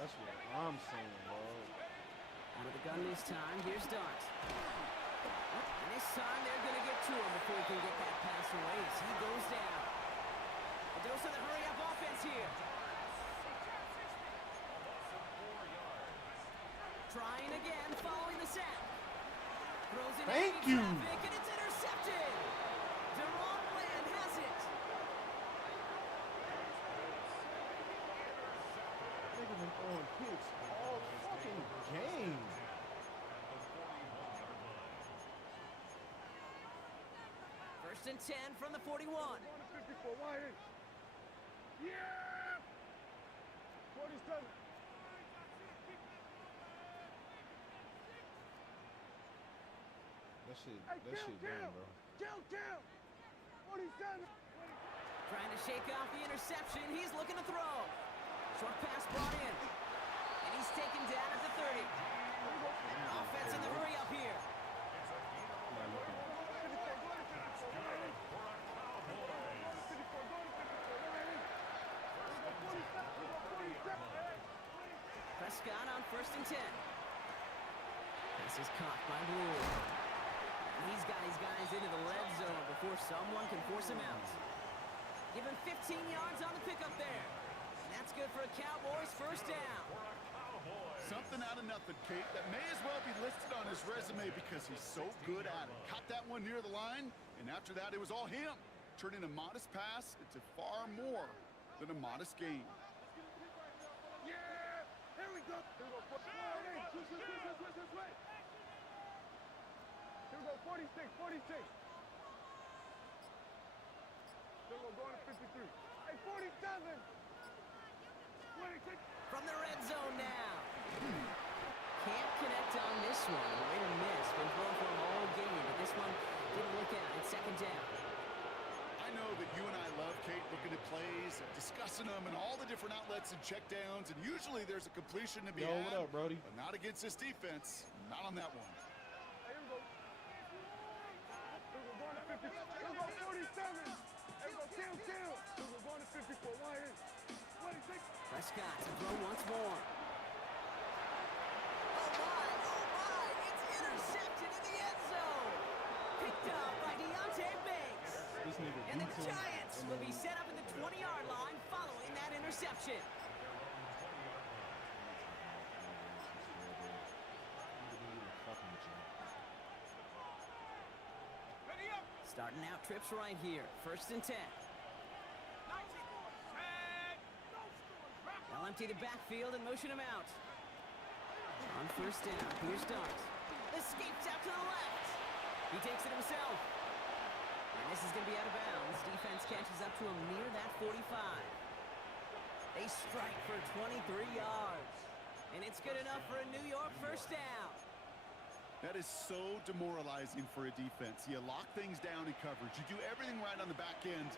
That's what I'm saying, bro. Out of the gun this time, here's Dart. And this time they're going to get to him before he can get that pass away as he goes down. A dose of the hurry-up offense here. Trying again, following the sack. Throws in Thank heavy you. traffic, and it's intercepted. Deron Bland has it. Niggas been throwing kicks all fucking game. First and 10 from the 41. Going to 54. Wide. Yeah. 47. That shit Hey, done, bro. Kill. 47. Trying to shake off the interception. He's looking to throw. Short pass brought in. And he's taken down at the 30. Offense in the hurry up here. Prescott on 1st and 10. Pass is caught by Blue. He's got his guys into the red zone before someone can force him out. Give him 15 yards on the pickup there. And that's good for a Cowboys 1st down. Something out of nothing, Kate, that may as well be listed on his resume because he's so good at it. Caught that one near the line, and after that, it was all him. Turning a modest pass into far more than a modest gain. Yeah. Here we go. Here we go. Switch. Here we go. 46. Then we're going to 53. Hey, 47. From the red zone now. Can't connect on this one. Way to miss. Been throwing for him all game, but this one didn't look out. It's second down. I know that you and I love, Kate, looking at plays, discussing them and all the different outlets and checkdowns, and usually there's a completion to be had. What up, Brody? But not against this defense. Not on that one. Hey, here we go. We're going to 50. We're going 47. Hey, go kill. We're going to 54. Why is? 26. Prescott to throw once more. Oh my, it's intercepted in the end zone. Picked up by Deontay Banks. This nigga And the beats him, Giants and will then- be set up at the 20-yard line following that interception. Starting out trips right here. First and 10. They'll empty the backfield and motion him out. On first down, here's Starks. Escapes out to the left. He takes it himself. And this is going to be out of bounds. Defense catches up to him near that 45. They strike for 23 yards. And it's good enough for a New York first down. That is so demoralizing for a defense. You lock things down in coverage. You do everything right on the back end,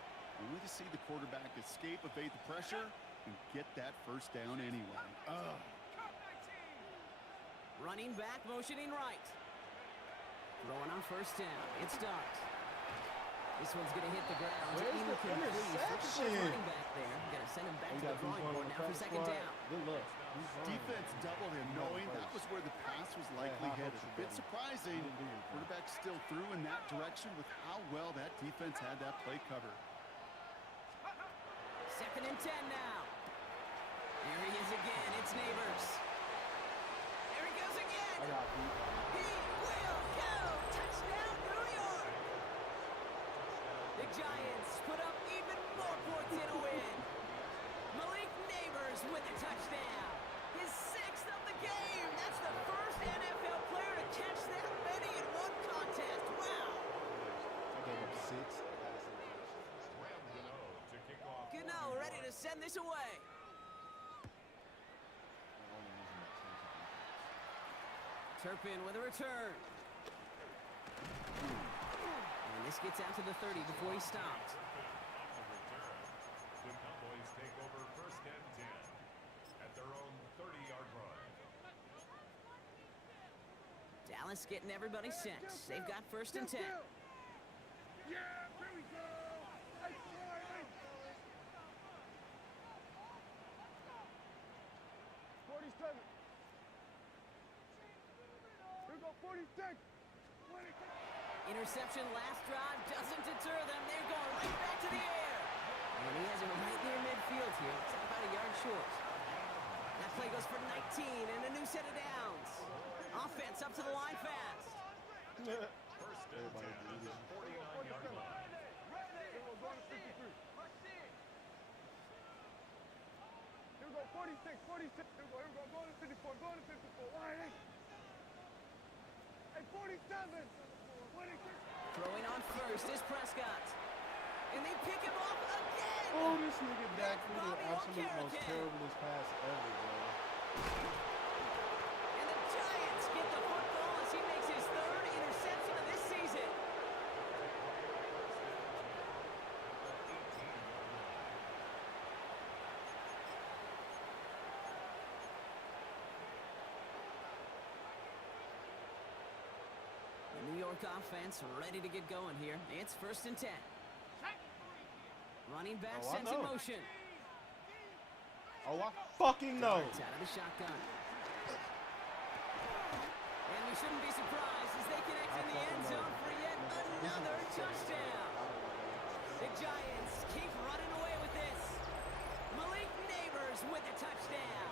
only to see the quarterback escape, evade the pressure, and get that first down anyway. Ugh. Running back, motioning right. Throwing on first down. It starts. This one's going to hit the ground. Where's the Incomplete. interception? Running back there. Going to send him back to the drawing board now for second down. Good luck. Defense doubled him, knowing that was where the pass was likely headed. A bit surprising. Quarterback still threw in that direction with how well that defense had that play covered. Second and 10 now. There he is again. It's Neighbors. There he goes again. I got beat. He will go. Touchdown, New York. The Giants put up even more points in a win. Malik Neighbors with a touchdown. His sixth of the game. That's the first NFL player to catch that many in one contest. Wow. I gave him 6 passing touchdowns. Gano ready to send this away. Turpin with a return. And this gets out to the 30 before he stopped. The Cowboys take over first and 10 at their own 30-yard line. Dallas getting everybody set. They've got first and 10. Yeah, here we go. Hey, 47. Here we go, 46. Interception last drive doesn't deter them. They're going right back to the air. And he has him right near midfield here. It's about a yard short. That play goes for 19 and a new set of downs. Offense up to the line fast. First and 10 at the 49-yard line. Here we go, going to 53. Here we go, 46, 46. Here we go, going to 54, going to 54. Why ain't? Hey, 47. 26. Throwing on first is Prescott. And they pick him off again. Oh, this nigga Dak threw the Bobby absolute most O'Carroll. terriblest pass ever, bro. And the Giants get the football as he makes his third interception of this season. The New York offense ready to get going here. It's first and 10. Running back Oh, I sends in know. motion. Oh, I fucking know. It's out of the shotgun. And we shouldn't be surprised as they connect in the end zone for yet another touchdown. The Giants keep running away with this. Malik Neighbors with a touchdown.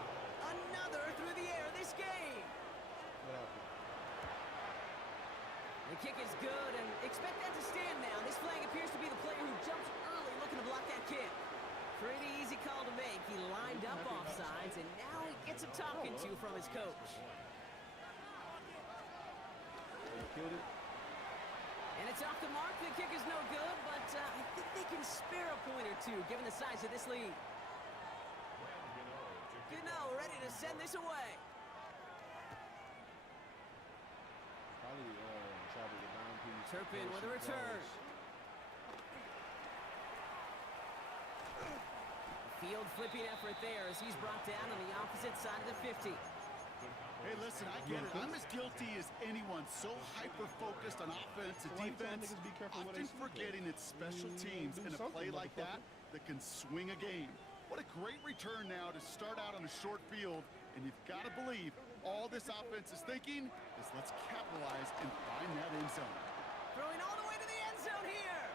Another through the air this game. What happened? The kick is good, and expect that to stand now. This flag appears to be the player who jumps early looking to block that kick. Pretty easy call to make. He lined up offsides, and now he gets a talking to from his coach. You killed it? And it's off the mark. The kick is no good, but I think they can spare a point or two, given the size of this lead. Gano ready to send this away. Probably try to get down piece. Turpin with a return. Field flipping effort there as he's brought down on the opposite side of the 50. Hey, listen, I get it. I'm as guilty as anyone. So hyper-focused on offense and defense, often forgetting it's special teams in a play like that can swing a game. What a great return now to start out on a short field, and you've got to believe all this offense is thinking is let's capitalize and find that end zone. Throwing all the way to the end zone here.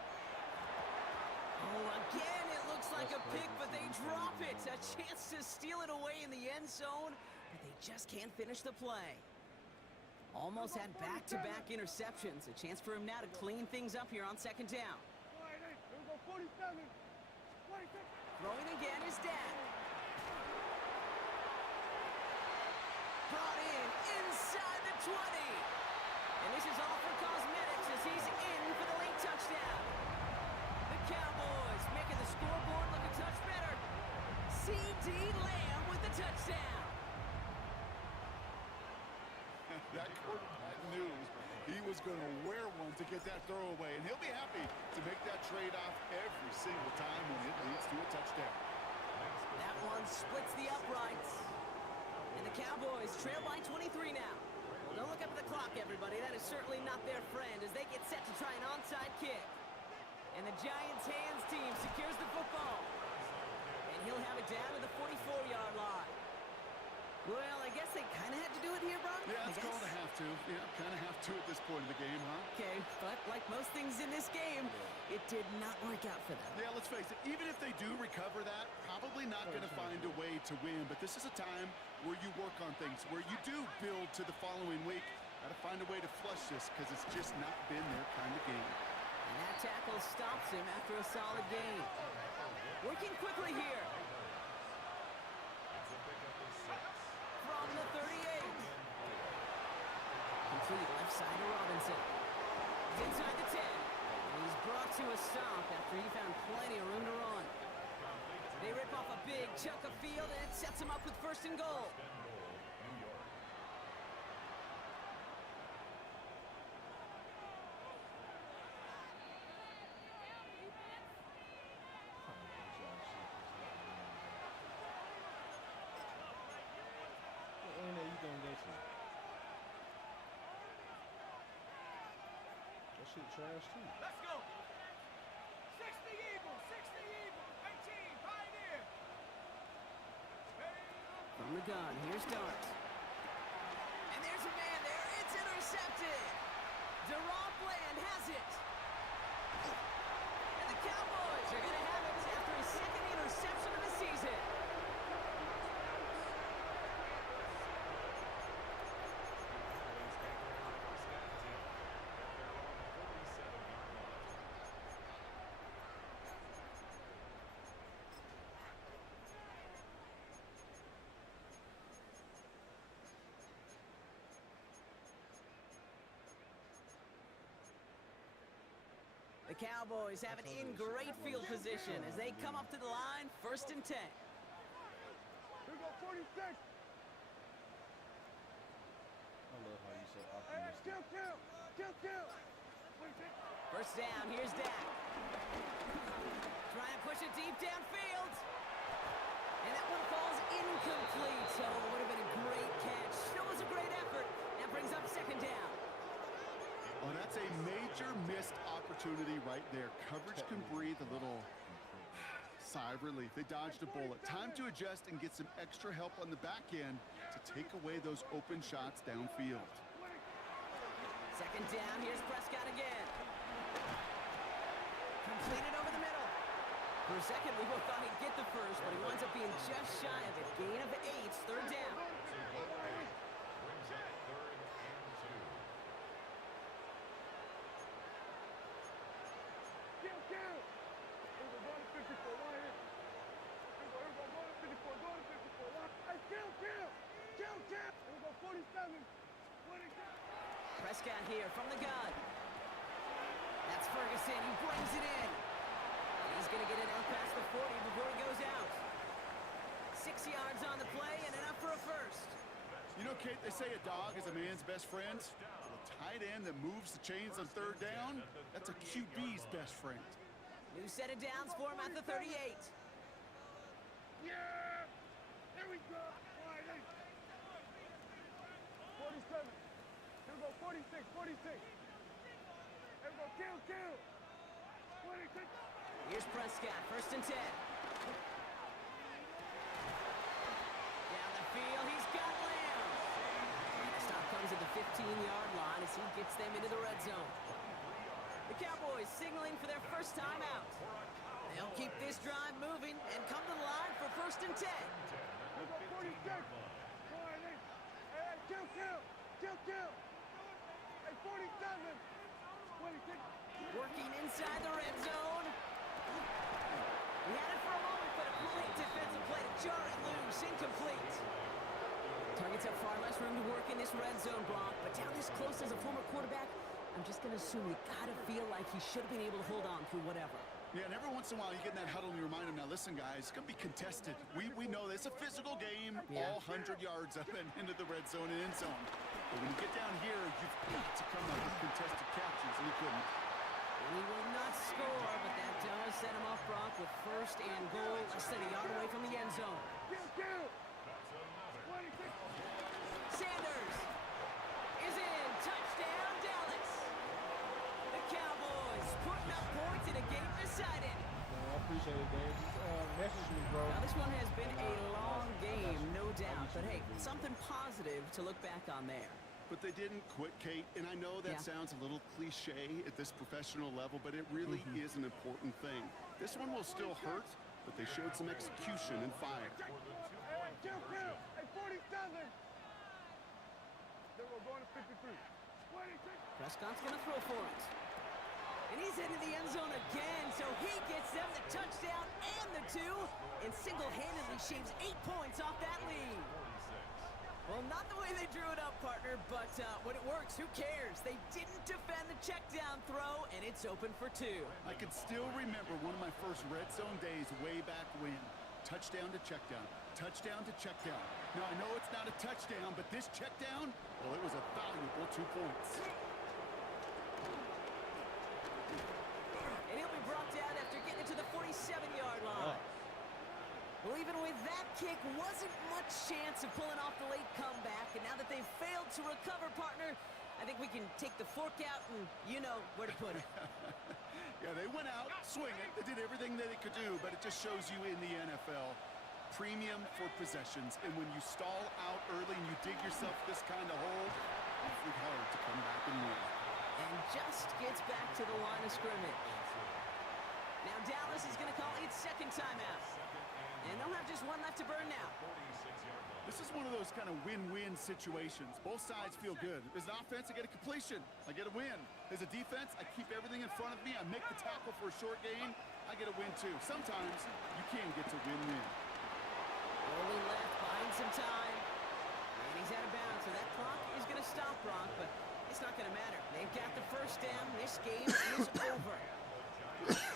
Oh, again, it looks like a pick, but they drop it. A chance to steal it away in the end zone, but they just can't finish the play. Almost had back-to-back interceptions. A chance for him now to clean things up here on second down. Throwing again is Dak. Brought in inside the 20. And this is all for cosmetics as he's in for the late touchdown. The Cowboys making the scoreboard look a touch better. C.D. Lamb with the touchdown. That quarterback knew he was going to wear one to get that throw away, and he'll be happy to make that trade-off every single time when it leads to a touchdown. That one splits the uprights. And the Cowboys trail by 23 now. Well, don't look up at the clock, everybody. That is certainly not their friend as they get set to try an onside kick. And the Giants' hands team secures the football. And he'll have it down to the 44-yard line. Well, I guess they kind of had to do it here, Bron. Yeah, it's called a have to. Yeah, kind of have to at this point in the game, huh? Okay, but like most things in this game, it did not work out for them. Yeah, let's face it, even if they do recover that, probably not going to find a way to win. But this is a time where you work on things, where you do build to the following week. Got to find a way to flush this because it's just not been their kind of game. And that tackle stops him after a solid gain. Working quickly here. From the 38. Complete left side to Robinson. He's inside the 10. And he's brought to a stop after he found plenty of room to run. They rip off a big chunk of field and it sets him up with first and goal. Trash too. Let's go. 60 Eagles, 60 Eagles, 18 Pioneer. From the gun, here's Dart. And there's a man there. It's intercepted. Deron Bland has it. And the Cowboys are going to have it after his second interception of the season. The Cowboys have it in great field position as they come up to the line, 1st and 10. Here we go, 46. I love how you so optimistic. Kill. First down, here's Dak. Try and push it deep downfield. And that one falls incomplete. So it would have been a great catch. Still was a great effort. That brings up second down. Oh, that's a major missed opportunity right there. Coverage can breathe a little sigh of relief. They dodged a bullet. Time to adjust and get some extra help on the back end to take away those open shots downfield. Second down, here's Prescott again. Completed over the middle. For a second, we both thought he'd get the first, but he winds up being just shy of it. Gain of 8, 3rd down. Prescott here from the gun. It's Ferguson. He brings it in. And he's going to get it out past the 40 before he goes out. 6 yards on the play and enough for a first. You know, Kate, they say a dog is a man's best friend. Well, a tight end that moves the chains on third down, that's a QB's best friend. New set of downs for him at the 38. Yeah! There we go! Wide 47. Here we go, 46, 46. Here we go, kill. 26. Here's Prescott, 1st and 10. Down the field, he's got Lamb. And the stop comes at the 15-yard line as he gets them into the red zone. The Cowboys signaling for their first time out. They'll keep this drive moving and come to the line for 1st and 10. Here we go, 46. Wide 8. Hey, kill. Hey, 47. 26. Working inside the red zone. He had it for a moment, but a great defensive play to jar it loose. Incomplete. Targets have far less room to work in this red zone, Brock, but down this close as a former quarterback, I'm just going to assume you got to feel like he should have been able to hold on through whatever. Yeah, and every once in a while you get in that huddle and you remind him, now listen, guys, it's going to be contested. We know this. It's a physical game, all 100 yards up and into the red zone and end zone. But when you get down here, you've got to come up with contested captures, and he couldn't. He will not score, but that does set him off, Brock, with 1st and goal, less than a yard away from the end zone. Kill. 26. Sanders is in. Touchdown, Dallas. The Cowboys putting up points in a game decided. I appreciate it, Dave. Just message me, bro. Now, this one has been a long game, no doubt, but hey, something positive to look back on there. But they didn't quit, Kate, and I know that sounds a little cliche at this professional level, but it really is an important thing. This one will still hurt, but they showed some execution and fire. Hey, kill. Hey, 47. Then we're going to 53. 26. Prescott's going to throw for it. And he's into the end zone again, so he gets them the touchdown and the 2, and single-handedly shaves 8 points off that lead. Well, not the way they drew it up, partner, but when it works, who cares? They didn't defend the check down throw, and it's open for 2. I can still remember one of my first red zone days way back when. Touchdown to check down. Touchdown to check down. Now, I know it's not a touchdown, but this check down, well, it was a valuable 2 points. And he'll be brought down after getting it to the 47-yard line. Well, even with that kick, wasn't much chance of pulling off the late comeback. And now that they've failed to recover, partner, I think we can take the fork out and you know where to put it. Yeah, they went out swinging. They did everything that they could do, but it just shows you in the NFL, premium for possessions. And when you stall out early and you dig yourself this kind of hole, awfully hard to come back and win. And just gets back to the line of scrimmage. Now Dallas is going to call its 2nd timeout. And they'll have just one left to burn now. This is one of those kind of win-win situations. Both sides feel good. As an offense, I get a completion. I get a win. As a defense, I keep everything in front of me. I make the tackle for a short gain. I get a win, too. Sometimes you can get to win-win. Rolling left, buying some time. And he's out of bounds, so that clock is going to stop, Brock, but it's not going to matter. They've got the first down. This game is over.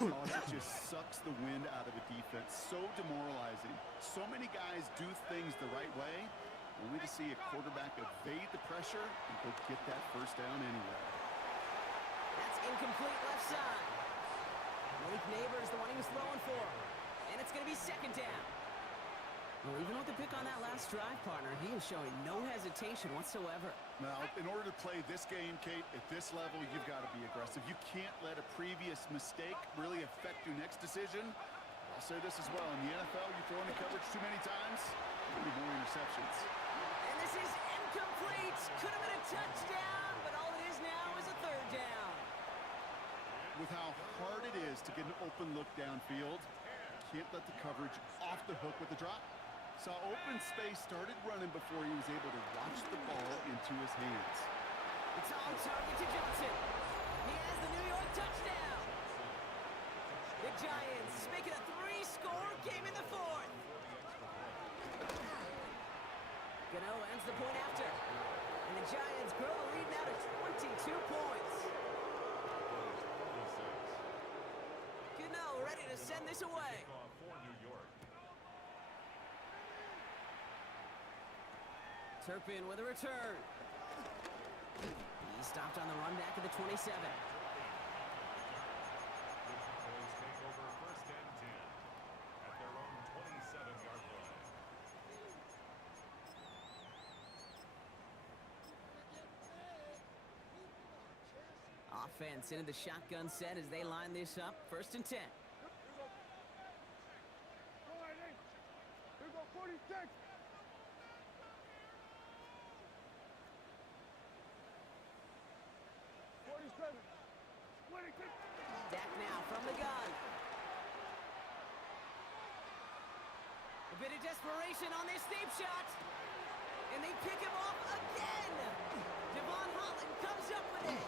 Oh, that just sucks the wind out of a defense. So demoralizing. So many guys do things the right way, only to see a quarterback evade the pressure and go get that first down anyway. That's incomplete left side. Malik Neighbors, the one he was throwing for. And it's going to be 2nd down. Well, even with the pick on that last drive, partner, he is showing no hesitation whatsoever. Now, in order to play this game, Kate, at this level, you've got to be aggressive. You can't let a previous mistake really affect your next decision. I'll say this as well. In the NFL, you throw into coverage too many times, there'll be more interceptions. And this is incomplete. Could have been a touchdown, but all it is now is a 3rd down. With how hard it is to get an open look downfield, can't let the coverage off the hook with the drop. Saw open space, started running before he was able to watch the ball into his hands. It's on target to Johnson. He has the New York touchdown. The Giants making a 3-score game in the 4th. Gano ends the point after. And the Giants grow the lead now to 22 points. ready to send this away. Kickoff for New York. Turpin with a return. He stopped on the run back at the 27. The Cowboys take over first and 10 at their own 27-yard line. Offense into the shotgun set as they line this up. First and 10. Go ahead, Nate. Here we go, 46. Dak now from the gun. A bit of desperation on this deep shot. And they pick him off again. Devon Holland comes up with it.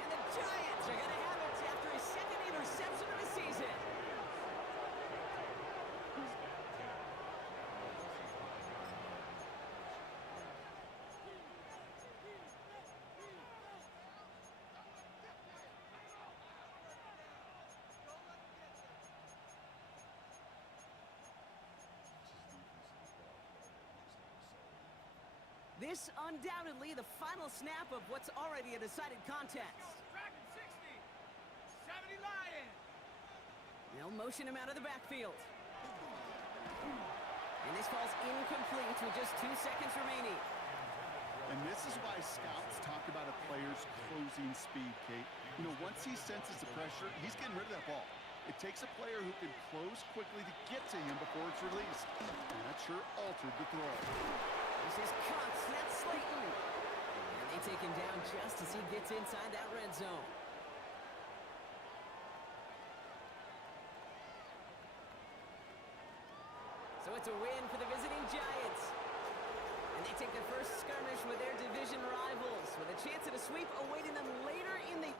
And the Giants are going to have it after his second interception of the season. This undoubtedly the final snap of what's already a decided contest. Dragon 60. 70 Lion. They'll motion him out of the backfield. And this falls incomplete with just 2 seconds remaining. And this is why scouts talk about a player's closing speed, Kate. You know, once he senses the pressure, he's getting rid of that ball. It takes a player who can close quickly to get to him before it's released. And that sure altered the throw. This is Cox, that's Slayton. And they take him down just as he gets inside that red zone. So it's a win for the visiting Giants. And they take their first skirmish with their division rivals with a chance at a sweep awaiting them later in the...